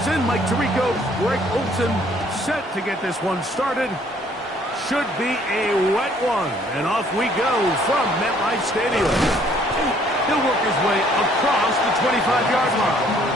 is in. Mike Tirico, Greg Olson set to get this one started. Should be a wet one. And off we go from MetLife Stadium. He'll work his way across the 25-yard line.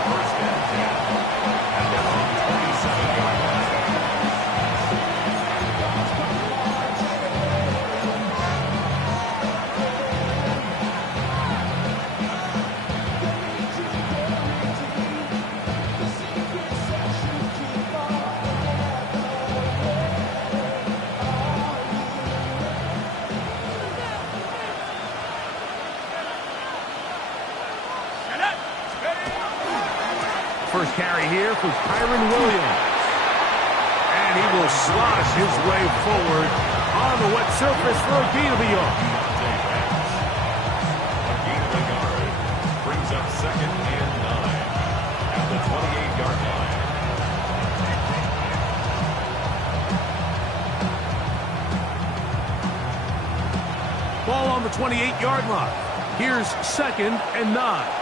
First carry here for Kyren Williams. And he will slosh his way forward on the wet surface for a gain of a yard. A gain of a yard brings up 2nd and 9 at the 28-yard line. Ball on the 28-yard line. Here's 2nd and 9.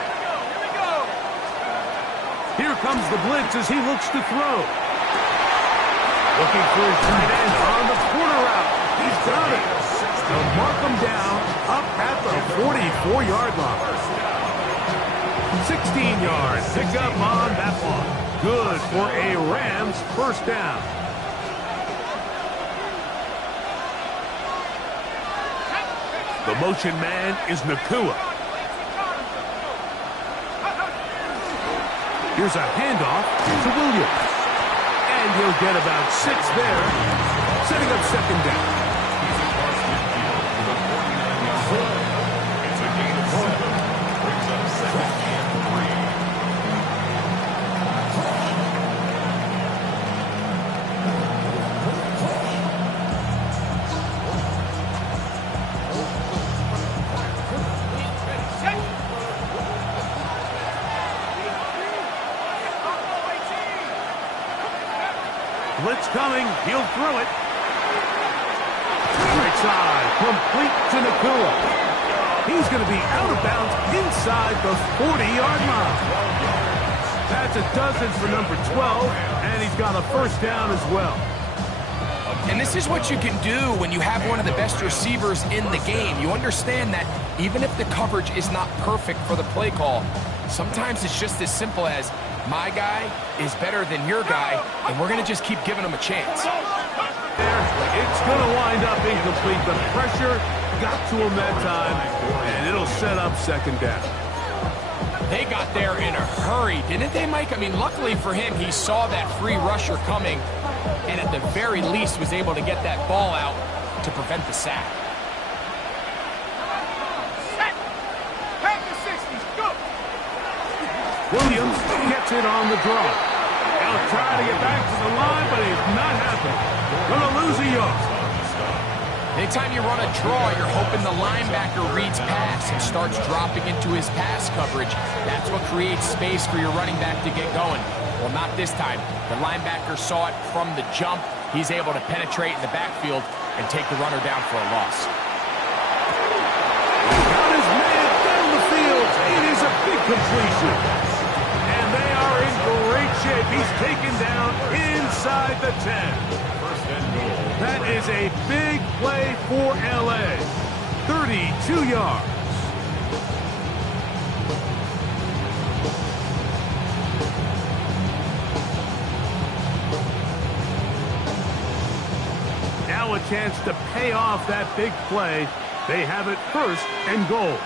Here comes the blitz as he looks to throw. Looking for his tight end on the corner route. He's got it. They'll mark him down up at the 44-yard line. 16 yards. Pick up on that one. Good for a Rams first down. The motion man is Nacua. Here's a handoff to Williams. And he'll get about 6 there, setting up 2nd down. He's across midfield for the 49-yard line. It's a gain of 7. Brings up 2nd and 3. Blitz coming. He'll throw it. Right side. Complete to Nacua. He's going to be out of bounds inside the 40-yard line. That's a dozen for number 12, and he's got a first down as well. And this is what you can do when you have one of the best receivers in the game. You understand that even if the coverage is not perfect for the play call, sometimes it's just as simple as, my guy is better than your guy, and we're going to just keep giving him a chance. It's going to wind up incomplete. The pressure got to him that time, and it'll set up 2nd down. They got there in a hurry, didn't they, Mike? I mean, luckily for him, he saw that free rusher coming, and at the very least was able to get that ball out to prevent the sack. Williams gets it on the draw. He'll try to get back to the line, but it's not happening. Gonna lose a yard. Anytime you run a draw, you're hoping the linebacker reads pass and starts dropping into his pass coverage. That's what creates space for your running back to get going. Well, not this time. The linebacker saw it from the jump. He's able to penetrate in the backfield and take the runner down for a loss. He's got his man down the field. It is a big completion. And they are in great shape. He's taken down inside the 10. That is a big play for L.A. 32 yards. Now a chance to pay off that big play. They have it 1st and goal.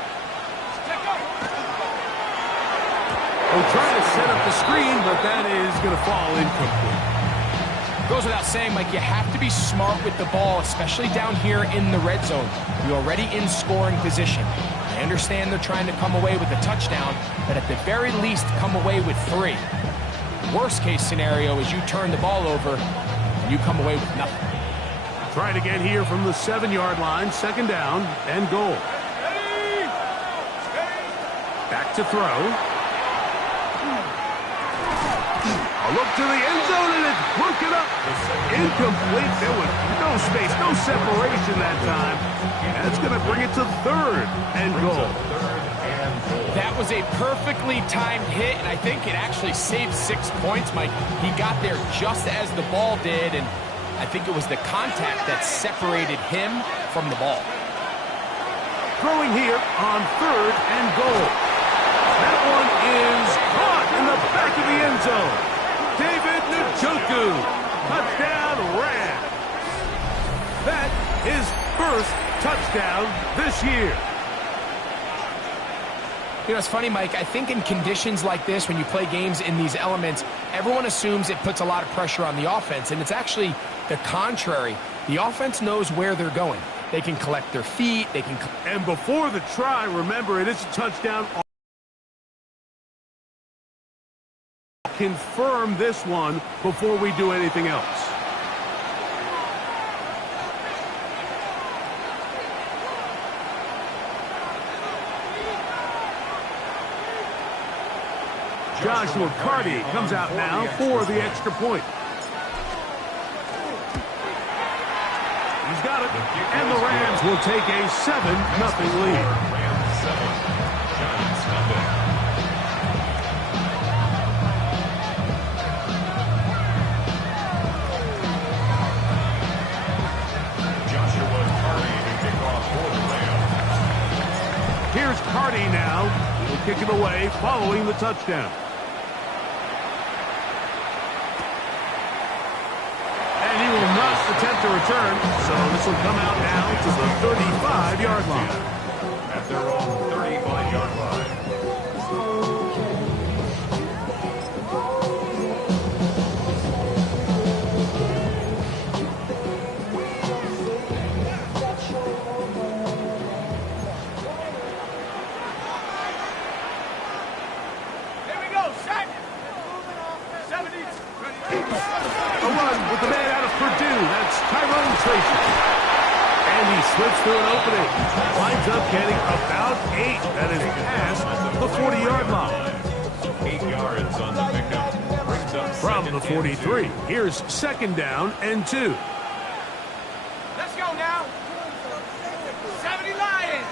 They'll try to set up the screen, but that is going to fall incomplete. Goes without saying, Mike, you have to be smart with the ball, especially down here in the red zone. You're already in scoring position. I understand they're trying to come away with a touchdown, but at the very least, come away with 3. Worst case scenario is you turn the ball over and you come away with nothing. Trying again here from the 7-yard line, 2nd down and goal. Back to throw. A look to the end zone, and it's broken up. Incomplete. There was no space, no separation that time. That's going to bring it to 3rd and goal. That was a perfectly timed hit, and I think it actually saved 6 points, Mike. He got there just as the ball did, and I think it was the contact that separated him from the ball. Throwing here on 3rd and goal. That one is caught in the back of the end zone. David Njoku, touchdown Rams. That is first touchdown this year. You know, it's funny, Mike, I think in conditions like this, when you play games in these elements, everyone assumes it puts a lot of pressure on the offense, and it's actually the contrary. The offense knows where they're going. They can collect their feet, they can... And before the try, remember, it is a touchdown. Confirm this one before we do anything else. Joshua Carty comes out now for the extra point. He's got it, and the Rams will take a 7-0 lead. Rams 7, Giants 0. Joshua Carty to kick off for the Rams. Here's Carty now. He'll kick it away following the touchdown. And he will not attempt to return, so this will come out now to the 35-yard line. At their own 35-yard line. Here we go, set! 70. A run with the man out of Purdue. That's Tyrone Tracy. And he slips through an opening. Winds up getting about 8. That is past the 40-yard line. 8 yards on the pickup. Brings up From second the and 43, 2. here's 2nd down and 2. Let's go now. 70 Lions.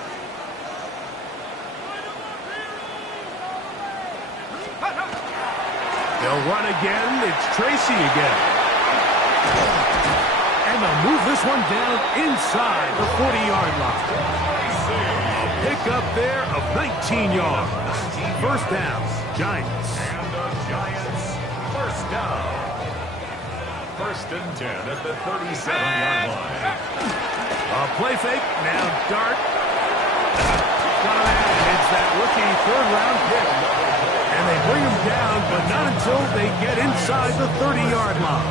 They'll run again. It's Tracy again. And they'll move this one down inside the 40-yard line. A pickup there of 19 yards. First down, Giants. And the Giants, first down. 1st and 10 at the 37-yard line. A play fake. Now Dart. Got an ad. It's that rookie 3rd-round pick. And they bring him down, but not until they get inside the 30-yard line.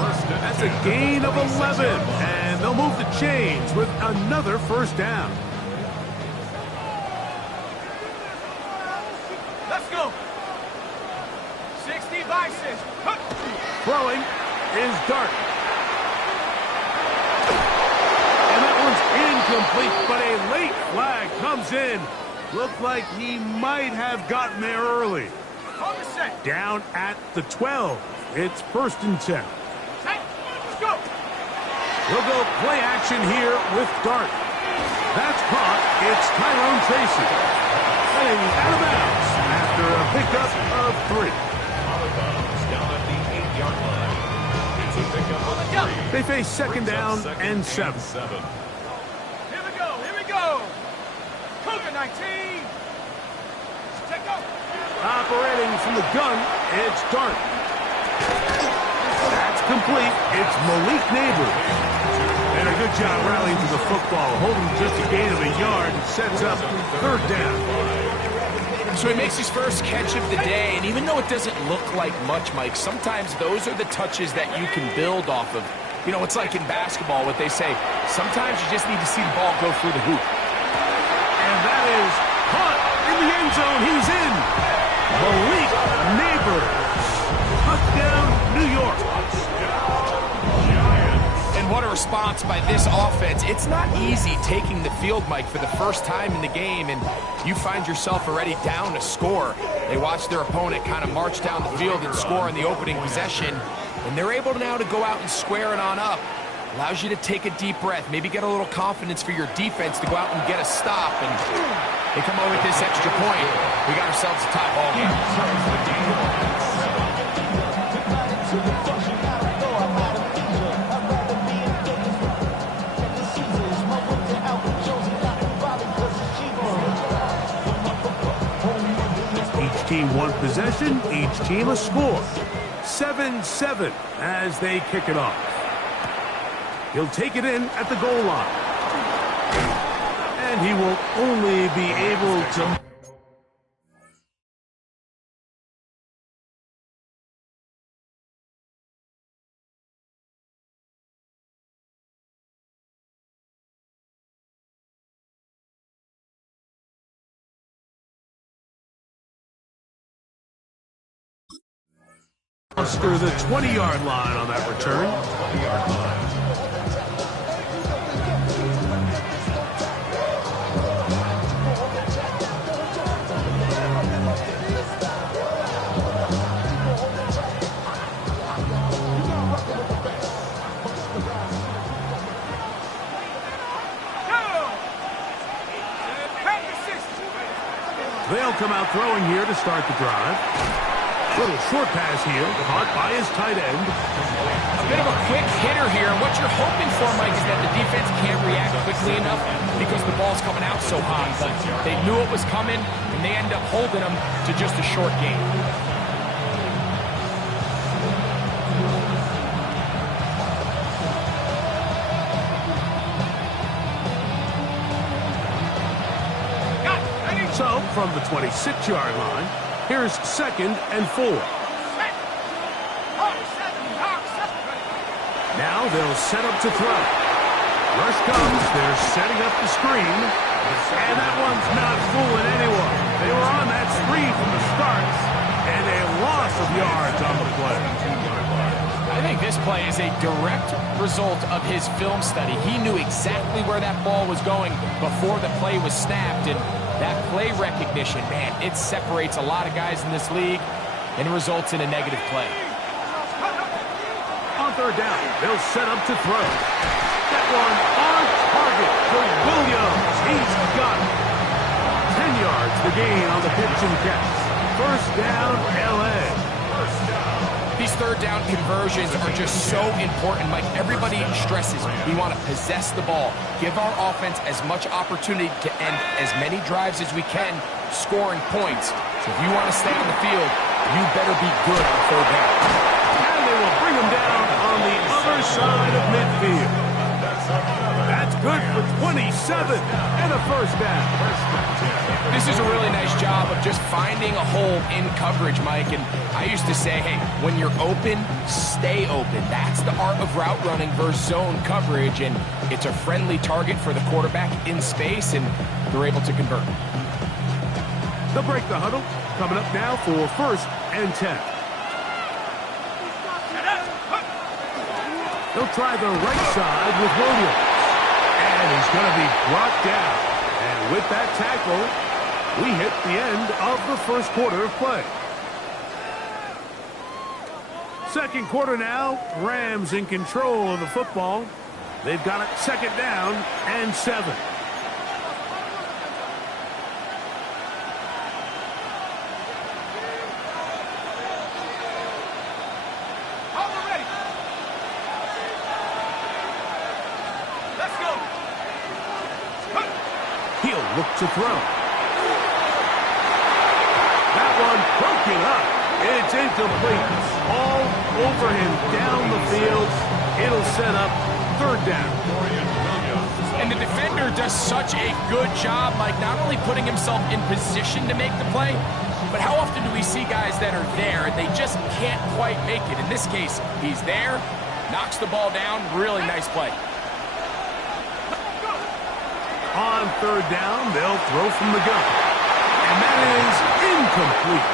That's a gain of 11. And they'll move the chains with another first down. Let's go. 60 Vices. Throwing is Dart. And that one's incomplete, but a late flag comes in. Looked like he might have gotten there early. Down at the 12. It's 1st and 10. Let's go. We'll go play action here with Dart. That's caught. It's Tyrone Tracy. Heading out of bounds after a pickup of 3. Out of bounds down at the 8-yard line. It's a pickup of 3. They face 2nd down and 7. Here we go. Here we go. Cougar 19. Take go. Operating from the gun, it's Dart. That's complete. It's Malik Neighbors. And a good job rallying to the football, holding just a gain of a yard and sets up 3rd down. So he makes his first catch of the day, and even though it doesn't look like much, Mike, sometimes those are the touches that you can build off of. You know, it's like in basketball, what they say, sometimes you just need to see the ball go through the hoop. And that is caught in the end zone. He's in. Malik Neighbors. Touchdown, New York. And what a response by this offense. It's not easy taking the field, Mike, for the first time in the game, and you find yourself already down to score. They watch their opponent kind of march down the field and score in the opening possession, and they're able now to go out and square it on up. Allows you to take a deep breath, maybe get a little confidence for your defense to go out and get a stop. And They come away with this extra point. We got ourselves a tie ball game. Each team one possession, each team a score. 7-7 as they kick it off. He'll take it in at the goal line. And he will only be able to... Muster the 20-yard line on that return. They'll come out throwing here to start the drive. Little short pass here, caught by his tight end. A bit of a quick hitter here. What you're hoping for, Mike, is that the defense can't react quickly enough because the ball's coming out so high. But they knew it was coming, and they end up holding them to just a short game. So, from the 26-yard line, here's 2nd and 4. Now they'll set up to throw. Rush comes. They're setting up the screen. And that one's not fooling anyone. They were on that screen from the start. And a loss of yards on the play. I think this play is a direct result of his film study. He knew exactly where that ball was going before the play was snapped. And that play recognition, man, it separates a lot of guys in this league, and it results in a negative play. On 3rd down, they'll set up to throw. That one on target for Williams. He's got it. 10 yards the gain on the pitch and catch. 1st down, L.A. These 3rd down conversions are just so important, Mike. Everybody stresses we want to possess the ball, give our offense as much opportunity to end as many drives as we can, scoring points. So if you want to stay on the field, you better be good on 3rd down. And they will bring him down on the other side of midfield. That's good for 27 and a 1st down. This is a really nice job of just finding a hole in coverage, Mike. And I used to say, hey, when you're open, stay open. That's the art of route running versus zone coverage. And it's a friendly target for the quarterback in space, and they're able to convert. They'll break the huddle. Coming up now for 1st and 10. They'll try the right side with Williams. And he's going to be brought down. And with that tackle, we hit the end of the 1st quarter of play. 2nd quarter now. Rams in control of the football. They've got it 2nd down and 7. He'll look to throw. That one broken up. It's incomplete. All over him down the field. It'll set up 3rd down. And the defender does such a good job, Mike, not only putting himself in position to make the play, but how often do we see guys that are there and they just can't quite make it? In this case, he's there, knocks the ball down. Really nice play. On 3rd down, they'll throw from the gun. And that is incomplete.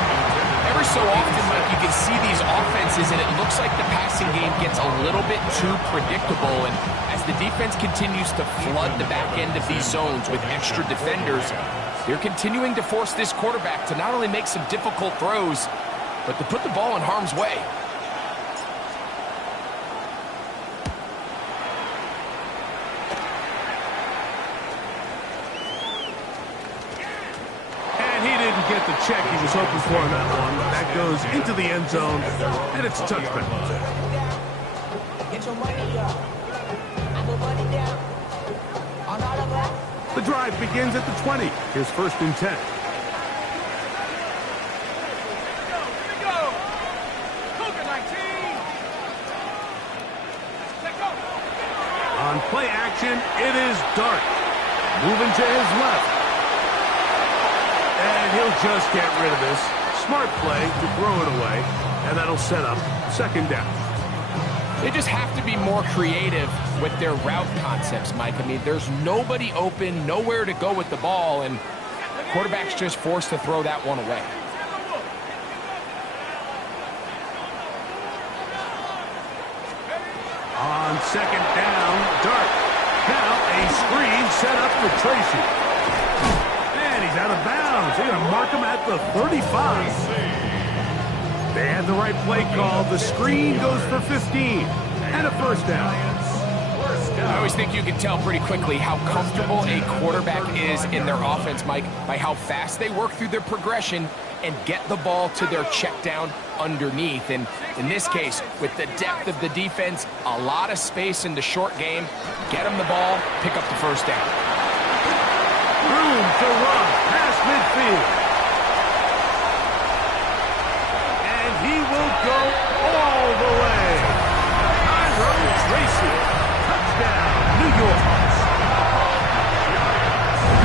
Every so often, Mike, you can see these offenses, and it looks like the passing game gets a little bit too predictable. And as the defense continues to flood the back end of these zones with extra defenders, they're continuing to force this quarterback to not only make some difficult throws, but to put the ball in harm's way. get the check he was hoping for on that one. That goes into the end zone, and it's a touchback. Get your money up. I put money down. On all of us. The drive begins at the 20. Here's 1st and 10. On play action, it is Dart. Moving to his left. And he'll just get rid of this. Smart play to throw it away. And that'll set up 2nd down. They just have to be more creative with their route concepts, Mike. I mean, there's nobody open, nowhere to go with the ball, and the quarterback's just forced to throw that one away. On 2nd down, Dart. Now a screen set up for Tracy. And he's out of bounds. They're going to mark him at the 35. They had the right play call. The screen goes for 15. And a 1st down. I always think you can tell pretty quickly how comfortable a quarterback is in their offense, Mike, by how fast they work through their progression and get the ball to their check down underneath. And in this case, with the depth of the defense, a lot of space in the short game, get them the ball, pick up the 1st down. Room to run past midfield. And he will go all the way. Tyrone Tracy. Touchdown, New York.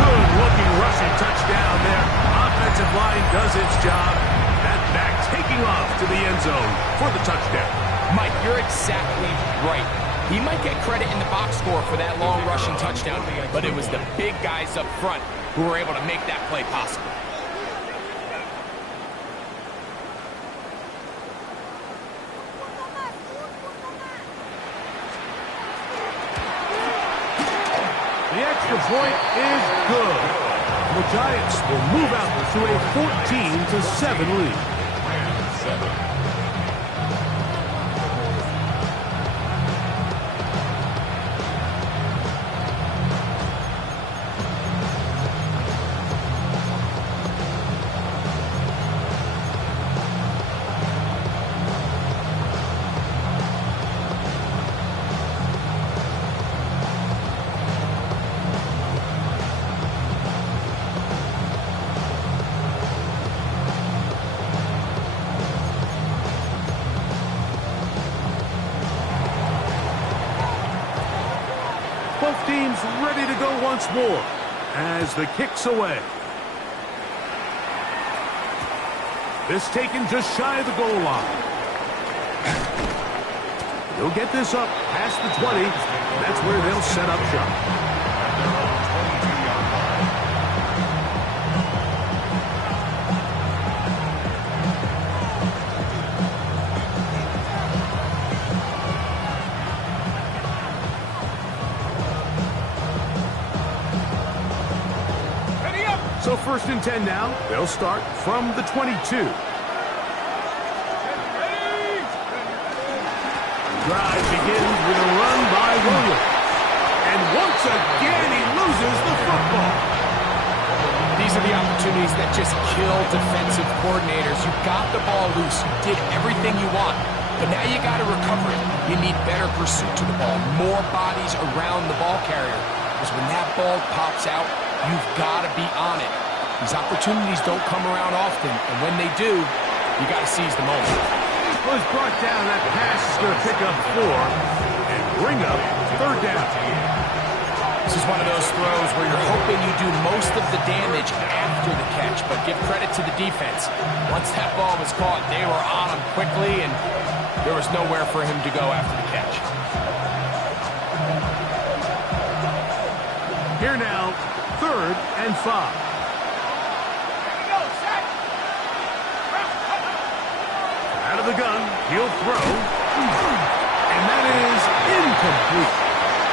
Good-looking rushing touchdown there. Offensive line does its job. That back taking off to the end zone for the touchdown. Mike, you're exactly right. He might get credit in the box score for that long rushing touchdown, but it was the big guys up front who were able to make that play possible. The extra point is good. The Giants will move out to a 14-7 lead. 7. Both teams ready to go once more as the kick's away. This taken just shy of the goal line. They'll get this up past the 20. That's where they'll set up shop. So 1st and 10 now. They'll start from the 22. Drive begins with a run by Williams. And once again, he loses the football. These are the opportunities that just kill defensive coordinators. You got the ball loose. You did everything you want. But now you got to recover it. You need better pursuit to the ball. More bodies around the ball carrier. Because when that ball pops out, you've got to be on it. These opportunities don't come around often, and when they do, you got to seize the moment. Well, he's brought down. That pass is going to pick up 4 and bring up 3rd down. This is one of those throws where you're hoping you do most of the damage after the catch, but give credit to the defense. Once that ball was caught, they were on him quickly, and there was nowhere for him to go after the catch. Here now, 3rd and 5. Out of the gun, he'll throw, and that is incomplete.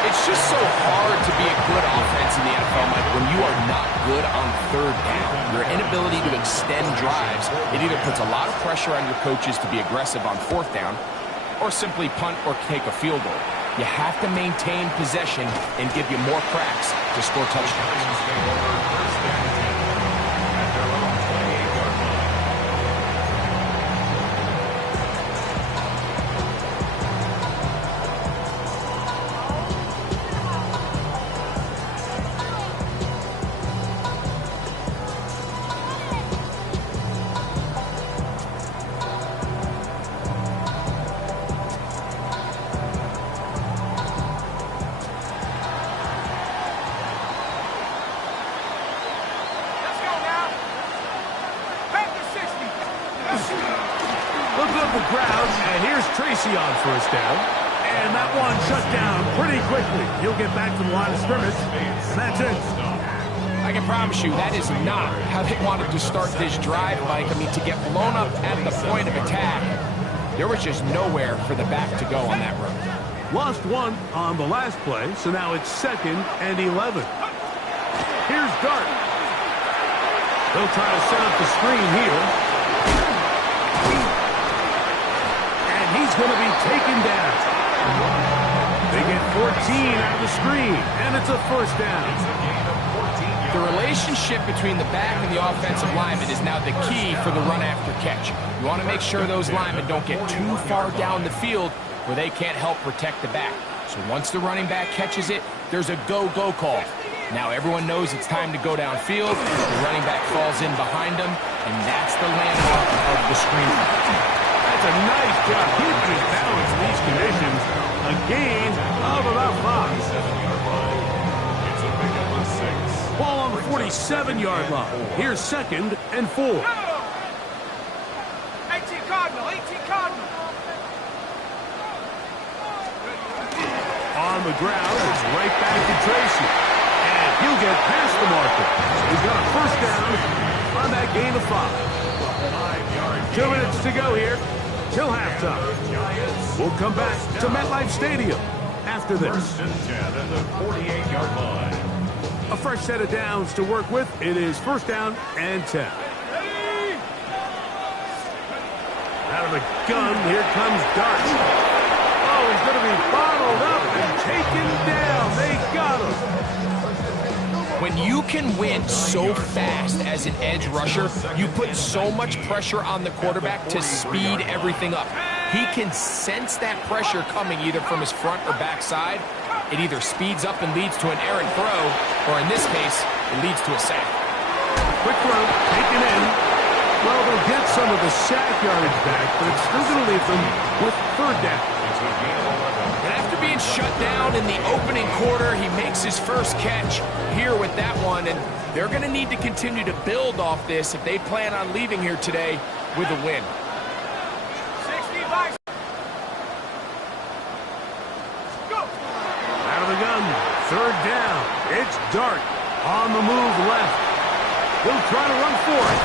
It's just so hard to be a good offense in the NFL, Mike, when you are not good on 3rd down. Your inability to extend drives, it either puts a lot of pressure on your coaches to be aggressive on 4th down, or simply punt or take a field goal. You have to maintain possession and give you more cracks to score touchdowns. of the ground, and here's Tracy on first down. And that one shut down pretty quickly. He'll get back to the line of scrimmage, and that's it. I can promise you that is not how they wanted to start this drive, Mike. I mean, to get blown up at the point of attack, there was just nowhere for the back to go on that run. Lost one on the last play, so now it's 2nd and 11. Here's Dart. They'll try to set up the screen here. And he's going to be taken down. They get 14 out of the screen, and it's a first down. The relationship between the back and the offensive lineman is now the key for the run after catch. You want to make sure those linemen don't get too far down the field where they can't help protect the back. So once the running back catches it, there's a go-go call. Now everyone knows it's time to go downfield. The running back falls in behind them, and that's the landmark of the screen. That's a nice job keeping his balance in these conditions. A gain of about 5. It's a big up of 6. Ball on the 47-yard line. Here's 2nd and 4. 18 Cardinal, 18 Cardinal. On the ground, it's right back to Tracy. And he'll get past the marker. He's got a first down on that gain of 5. 2 minutes to go here till halftime. We'll come back to MetLife Stadium after this. 1st and 10 at the 48-yard line. A fresh set of downs to work with. It is 1st down and 10. Out of the gun, here comes Dart. Oh, he's going to be bottled up and taken down. They got him. When you can win so fast as an edge rusher, you put so much pressure on the quarterback to speed everything up. He can sense that pressure coming either from his front or back side. It either speeds up and leads to an errant throw, or in this case, it leads to a sack. Quick throw, taken in. Well, they'll get some of the sack yardage back, but it's still going to leave them with 3rd down. And after being shut down in the opening quarter, he makes his first catch here with that one, and they're going to need to continue to build off this if they plan on leaving here today with a win. 60 by. Go. Out of the gun, 3rd down. It's Dart on the move left. He'll try to run for it.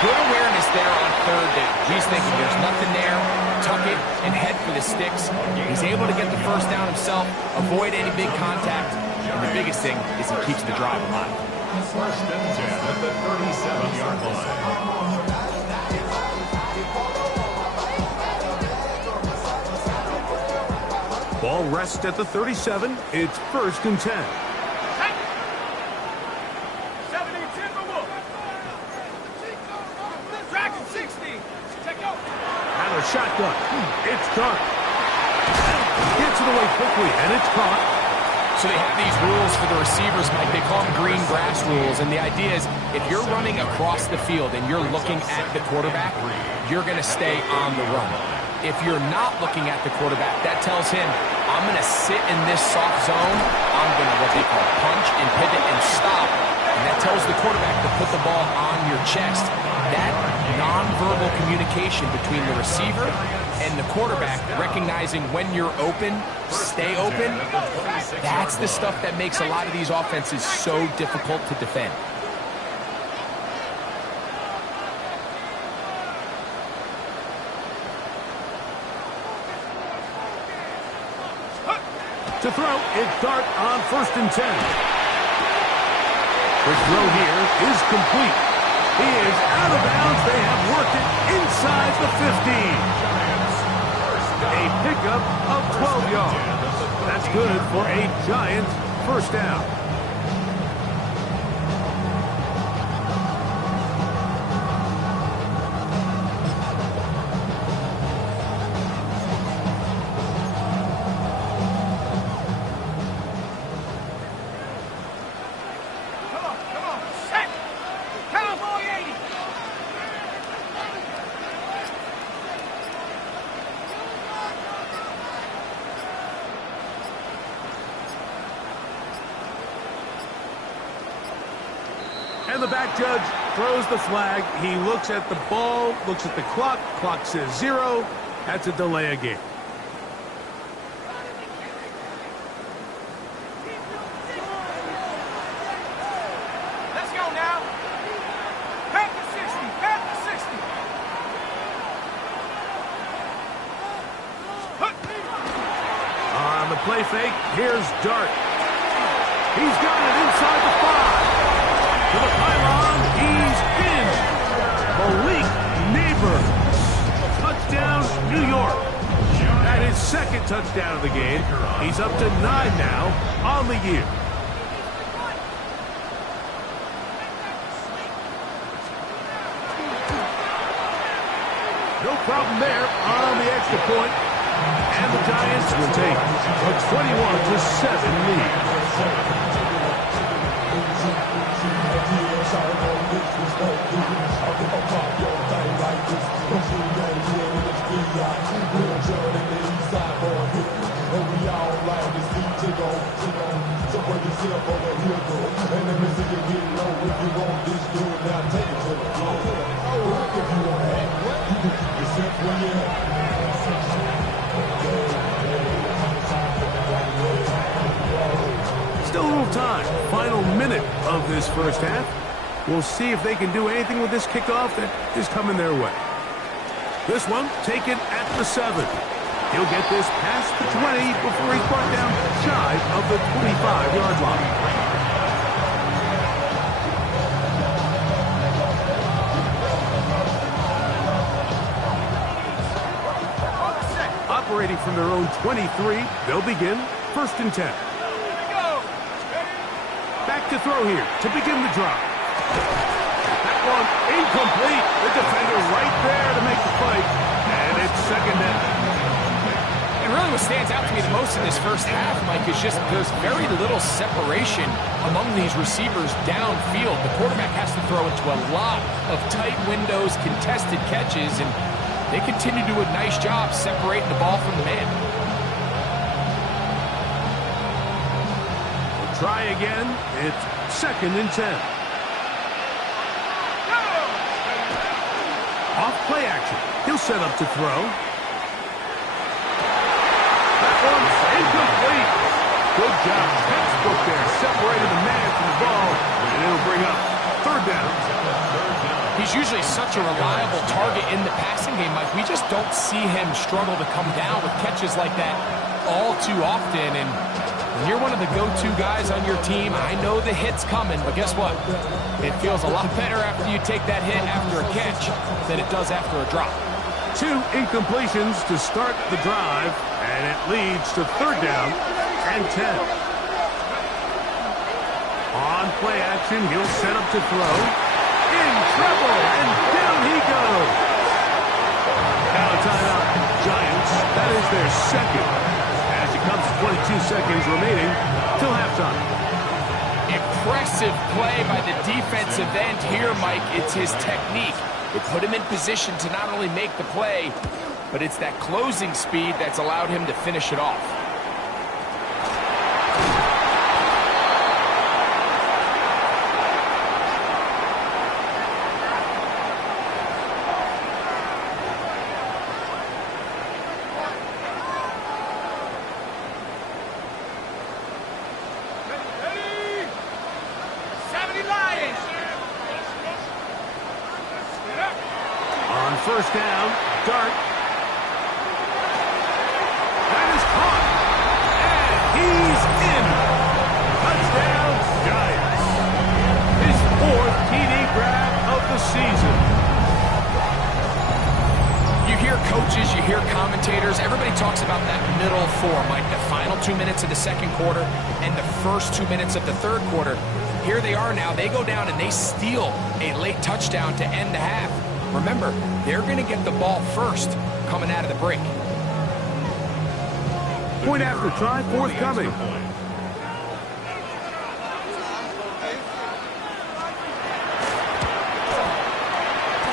Good awareness there on 3rd down. He's thinking there's nothing there, tuck it, and head for the sticks. He's able to get the first down himself, avoid any big contact, and the biggest thing is he keeps the drive alive. 1st and 10 at the 37-yard line. Ball rests at the 37. It's 1st and 10. 70-10 for Wolf. Dragon 60. Take over. Out of shotgun. It's Dart. Gets it away quickly, and it's caught. So they have these rules for the receivers, Mike. They call them green grass rules. And the idea is if you're running across the field and you're looking at the quarterback, you're going to stay on the run. If you're not looking at the quarterback, that tells him, I'm going to sit in this soft zone. I'm going to what they call punch and pivot and stop. And that tells the quarterback to put the ball on your chest. That nonverbal communication between the receiver and the quarterback, recognizing when you're open, stay open, that's the stuff that makes a lot of these offenses so difficult to defend. To throw, it's Dart on 1st and 10. The throw here is complete. He is out of bounds. They have worked it inside the 15. A pickup of 12 yards. That's good for a Giants first down. And the back judge throws the flag. He looks at the ball, looks at the clock. Clock says 0. That's a delay of game. Let's go now. Back to 60. Back to 60. On the play fake, here's Dart. He's got it inside the 5. To the pylon, he's in. Malik Neighbors. Touchdown, New York. That is second touchdown of the game. He's up to 9 now on the year. No problem there on the extra point. And the Giants will take a 21-7 lead. Still a little time. Final minute of this first half. We'll see if they can do anything with this kickoff that is coming their way. This one taken at the 7. He'll get this past the 20 before he's brought down shy of the 25-yard line. Operating from their own 23, they'll begin 1st and 10. Back to throw here to begin the drive. That one incomplete. The defender right there to make the play. And it's 2nd down. And really what stands out to me the most in this first half, Mike, is just there's very little separation among these receivers downfield. The quarterback has to throw into a lot of tight windows, contested catches, and they continue to do a nice job separating the ball from the man. We'll try again. It's 2nd and 10. Off play action. He'll set up to throw. That one's incomplete. Good job. Textbook there. Separated the man from the ball. And it'll bring up 3rd down. He's usually such a reliable target in the passing game, Mike. We just don't see him struggle to come down with catches like that all too often. And when you're one of the go-to guys on your team, I know the hit's coming, but guess what? It feels a lot better after you take that hit after a catch than it does after a drop. 2 incompletions to start the drive, and it leads to 3rd down and 10. On play action, he'll set up to throw. In trouble, and down he goes. Now a timeout, Giants. That is their 2nd. As it comes to 22 seconds remaining till halftime. Impressive play by the defensive end here, Mike. It's his technique. It put him in position to not only make the play, but it's that closing speed that's allowed him to finish it off. On 1st down, Dart. That is caught. And he's in. Touchdown, Giants. His 4th TD grab of the season. You hear coaches, you hear commentators, everybody talks about that middle 4, Mike, the final 2 minutes of the 2nd quarter and the first 2 minutes of the 3rd quarter. Here they are now. They go down and they steal a late touchdown to end the half. Remember, they're going to get the ball first coming out of the break. Point after try forthcoming.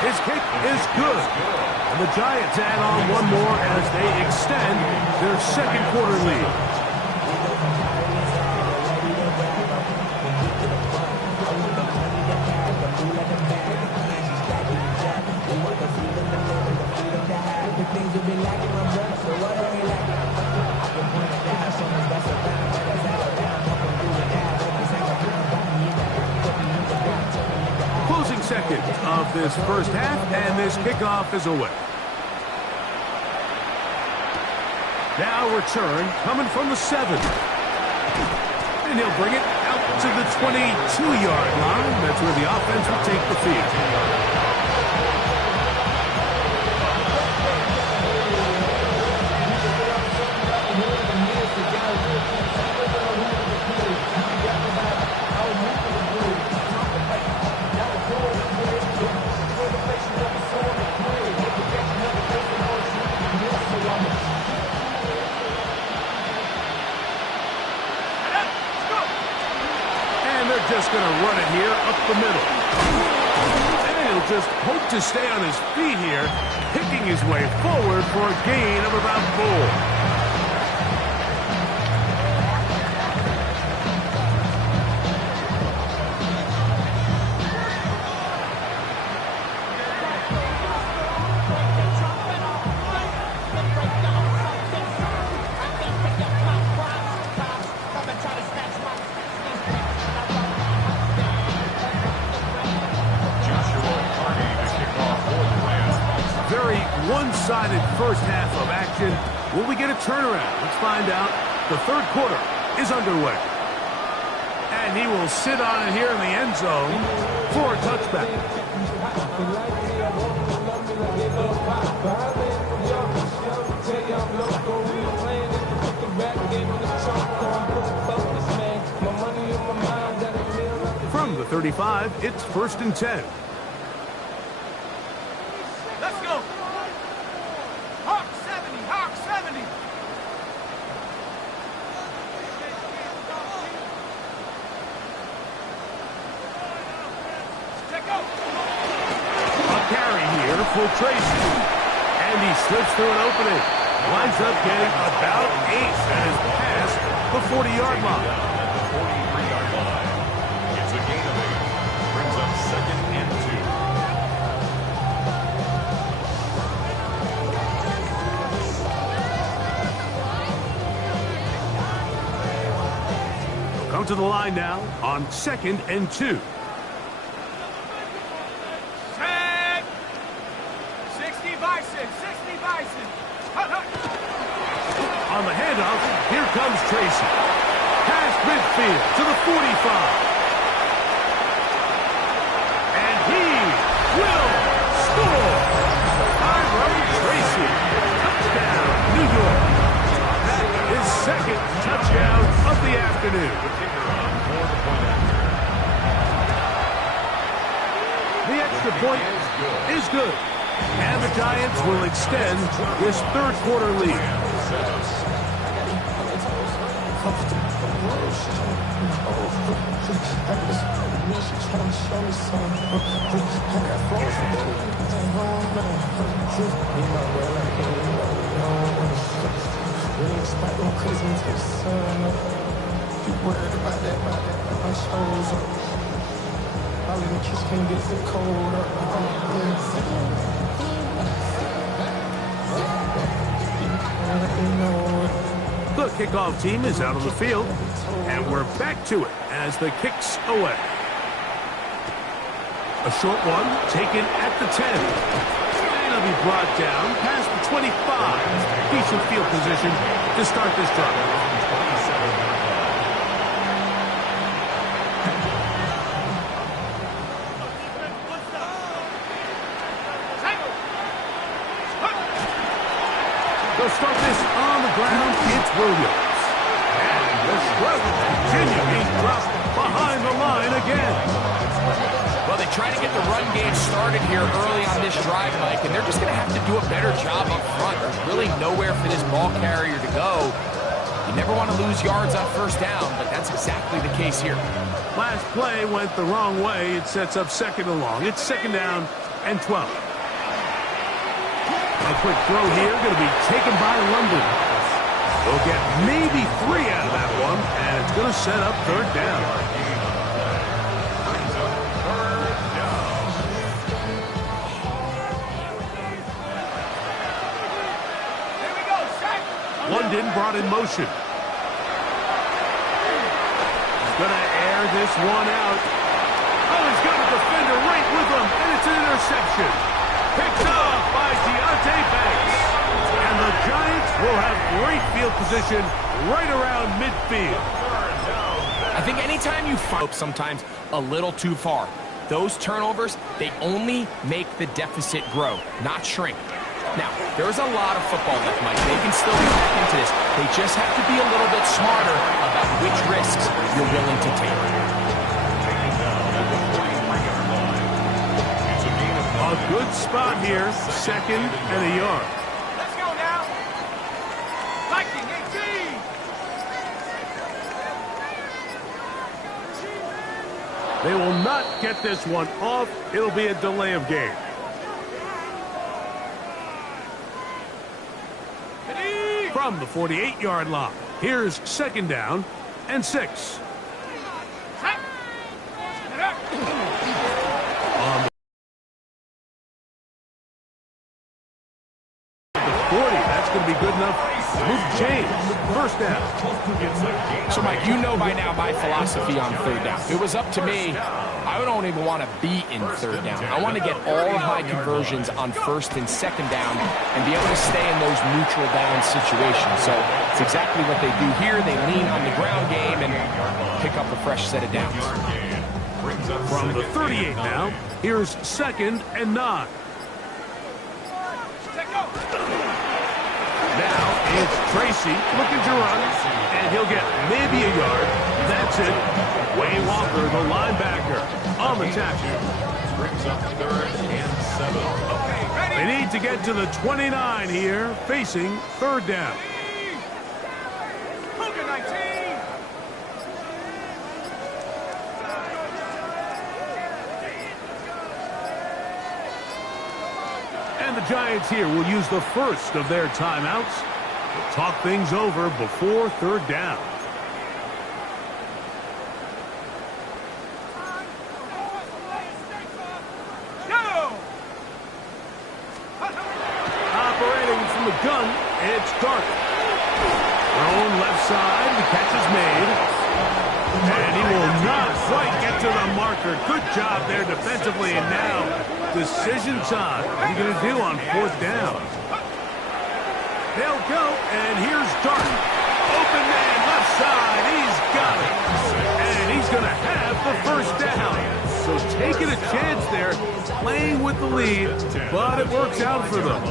His kick is good. And the Giants add on one more as they extend their 2nd quarter lead. second of this first half, and this kickoff is away. Now return coming from the 7. And he'll bring it out to the 22-yard line. That's where the offense will take the field. Just going to run it here up the middle. And he'll just hope to stay on his feet here, picking his way forward for a gain of about 4. One-sided first half of action. Will we get a turnaround? Let's find out. The third quarter is underway. And he will sit on it here in the end zone for a touchback. From the 35, it's 1st and 10. For Tracy, and he slips through an opening. Winds up getting about 8 and is past the 40-yard line. At the 43-yard line. It's a gain of 8. Brings up 2nd and 2. They'll come to the line now on 2nd and 2. On the handoff, here comes Tracy. Past midfield to the 45. And he will score. Tyrone Tracy. Touchdown, New York. That is 2nd touchdown of the afternoon. The extra point is good. And the Giants will extend this third quarter lead. The kickoff team is out on the field, and we're back to it as the kick's away. A short one taken at the 10. And it'll be brought down past the 25. Decent field position to start this drive. They'll start this on the ground. It's Williams. And the struggle continues. He's dropped behind the line again. Well, they try to get the run game started here early on this drive, Mike, and they're just going to have to do a better job up front. There's really nowhere for this ball carrier to go. You never want to lose yards on first down, but that's exactly the case here. Last play went the wrong way. It sets up 2nd and long. It's 2nd down and 12. A quick throw here, going to be taken by London. They'll get maybe 3 out of that one, and it's going to set up 3rd down. London brought in motion. He's going to air this one out. Oh, he's got a defender right with him, and it's an interception. Picked off by Deonte Banks. And the Giants will have great field position right around midfield. I think anytime you fight sometimes a little too far, those turnovers, they only make the deficit grow, not shrink. Now, there's a lot of football left, Mike. They can still get back into this. They just have to be a little bit smarter about which risks you're willing to take. A good spot here, 2nd and a yard. Let's go now. Viking 18. They will not get this one off. It'll be a delay of game. From the 48-yard line, here's 2nd down and 6. On the 40, that's going to be good enough. Luke James, 1st down. So, Mike, you know by now my philosophy on 3rd down. If it was up to me, I don't even want to be in 3rd down. I want to get all of my conversions on 1st and 2nd down and be able to stay in those neutral down situations. So it's exactly what they do here. They lean on the ground game and pick up a fresh set of downs. From the 38 now, here's 2nd and 9. Now it's Tracy looking to run, and he'll get maybe a yard. That's it. Wayne Walker, the linebacker, on the tackle. Brings up 3rd and 7. They need to get to the 29 here, facing 3rd down. Cougar 19. And the Giants here will use the first of their timeouts to talk things over before 3rd down. Operating from the gun, it's Dark. Thrown left side, the catch is made. And he will not quite get to the marker. Good job there defensively, and now decision time. What are you going to do on 4th down? They'll go, and here's Dark. Open man, left side. He's got it. And he's going to have the 1st down. So taking a chance there, playing with the lead, but it works out for them.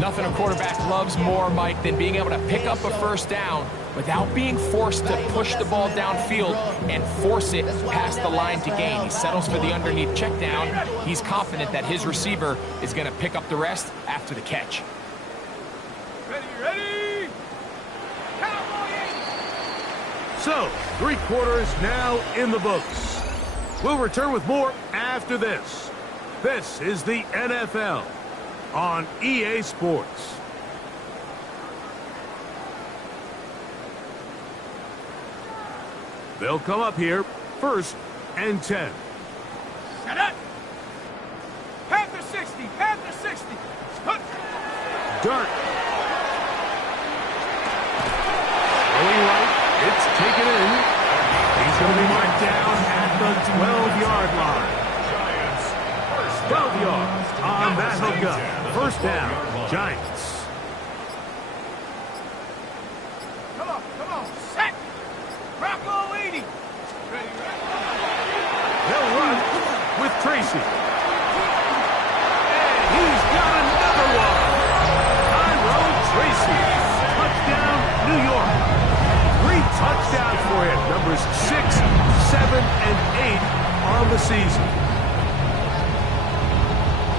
Nothing a quarterback loves more, Mike, than being able to pick up a 1st down without being forced to push the ball downfield and force it past the line to gain. He settles for the underneath check down. He's confident that his receiver is going to pick up the rest after the catch. Ready. So, 3 quarters now in the books. We'll return with more after this. This is the NFL on EA Sports. They'll come up here, 1st and 10. Set up. Panther 60. Panther 60. Dark. Going right. It's taken in. He's going to be marked down at the 12-yard line. 12 yards on that hookup. 1st down, Giants. Come on. Set. Rocco 80. They'll run with Tracy. And he's got another one. Tyrone Tracy. Touchdown, New York. 3 touchdowns for him. Numbers 6, 7, and 8 on the season.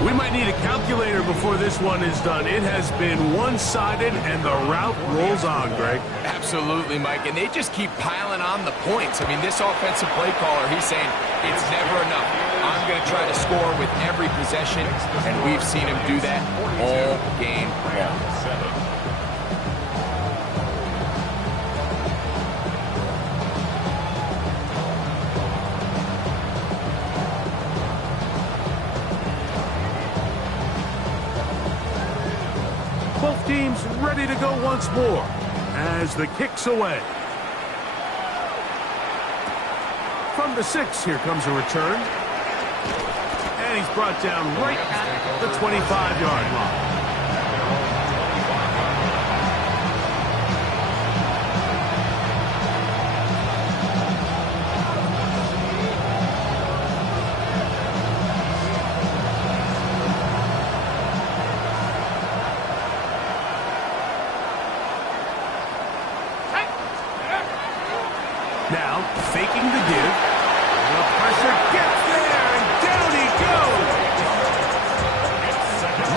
We might need a calculator before this one is done. It has been one-sided, and the route rolls on, Greg. Absolutely, Mike, and they just keep piling on the points. I mean, this offensive play caller, he's saying it's never enough. I'm going to try to score with every possession, and we've seen him do that all game long. Both teams ready to go once more as the kick's away. From the 6, here comes a return. And he's brought down right at the 25-yard line. Now, faking the give. The pressure gets there, and down he goes.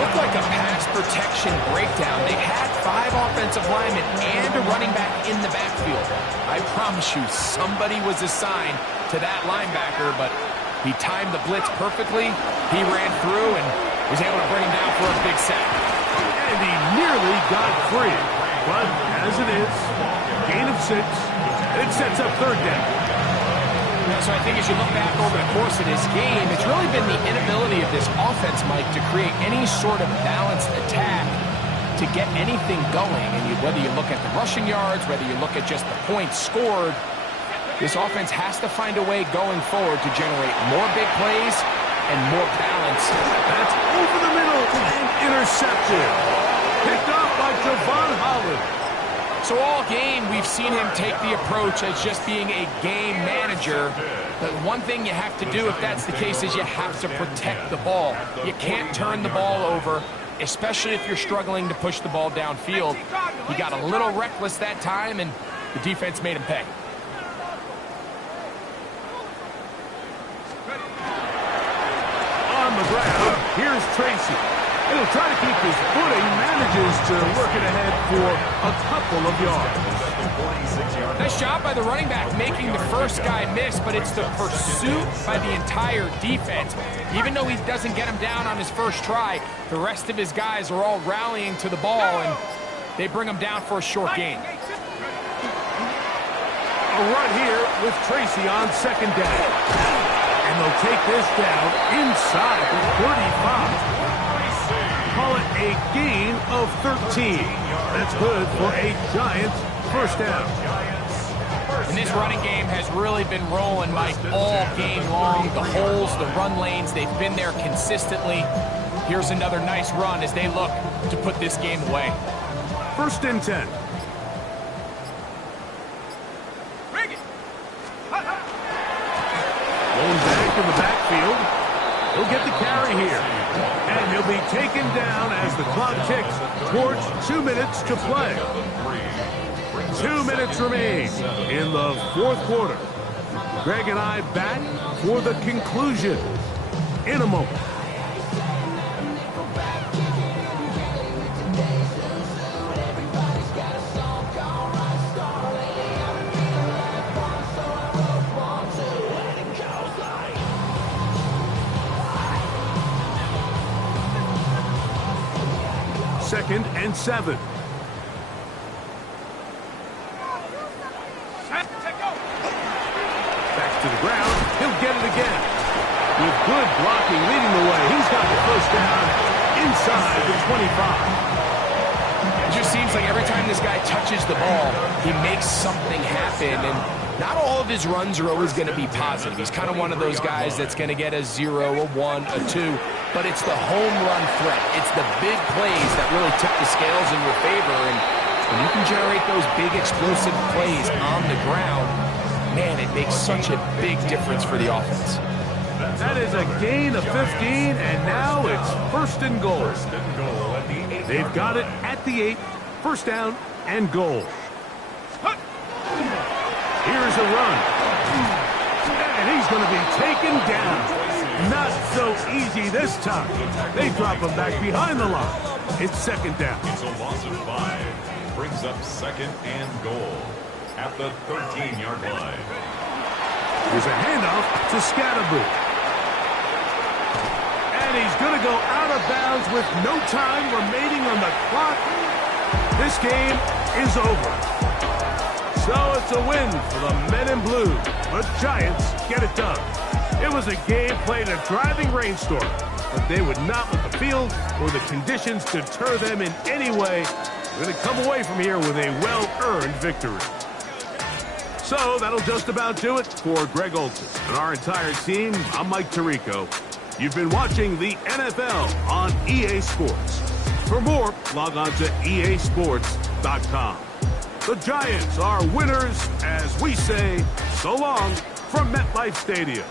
Looked like a pass protection breakdown. They had 5 offensive linemen and a running back in the backfield. I promise you, somebody was assigned to that linebacker, but he timed the blitz perfectly. He ran through and was able to bring him down for a big sack. And he nearly got free. But as it is, gain of 6. It sets up 3rd down. So I think as you look back over the course of this game, it's really been the inability of this offense, Mike, to create any sort of balanced attack to get anything going. And whether you look at the rushing yards, whether you look at just the points scored, this offense has to find a way going forward to generate more big plays and more balance. That's over the middle and intercepted. Picked off by Javon Holland. So all game, we've seen him take the approach as just being a game manager. But one thing you have to do if that's the case is you have to protect the ball. You can't turn the ball over, especially if you're struggling to push the ball downfield. He got a little reckless that time, and the defense made him pay. On the ground, here's Tracy. He'll try to keep his footing, manages to work it ahead for a couple of yards. Nice job by the running back making the first guy miss, but it's the pursuit by the entire defense. Even though he doesn't get him down on his first try, the rest of his guys are all rallying to the ball, and they bring him down for a short gain. A run here with Tracy on 2nd down. And they'll take this down inside the 35. Call it a gain of 13. That's good for a Giants 1st down. And this running game has really been rolling, Mike, all game long. The holes, the run lanes, they've been there consistently. Here's another nice run as they look to put this game away. 1st and 10. Going back in the backfield. He'll get the carry here. And he'll be taken down as the clock ticks towards 2 minutes to play. 2 minutes remain in the 4th quarter. Greg and I back for the conclusion in a moment. Second and 7. Back to the ground. He'll get it again. With good blocking leading the way. He's got the 1st down inside the 25. It just seems like every time this guy touches the ball, he makes something happen. And not all of his runs are always going to be positive. He's kind of one of those guys that's going to get a 0, a 1, a 2. But it's the home run threat. It's the big plays that really tip the scales in your favor. And when you can generate those big explosive plays on the ground, man, it makes such a big difference for the offense. That is a gain of 15, and now it's 1st and goal. They've got it at the 8, 1st down and goal. Here's a run. And he's going to be taken down. Not so easy this time. They drop him back behind the line. It's 2nd down. It's a loss of 5. Brings up 2nd and goal at the 13-yard line. Here's a handoff to Scatterby. And he's going to go out of bounds with no time remaining on the clock. This game is over. So it's a win for the Men in Blue. The Giants get it done. It was a game played in a driving rainstorm, but they would not let the field or the conditions deter them in any way. They're going to come away from here with a well-earned victory. So that'll just about do it for Greg Olsen and our entire team. I'm Mike Tirico. You've been watching the NFL on EA Sports. For more, log on to easports.com. The Giants are winners as we say so long from MetLife Stadium.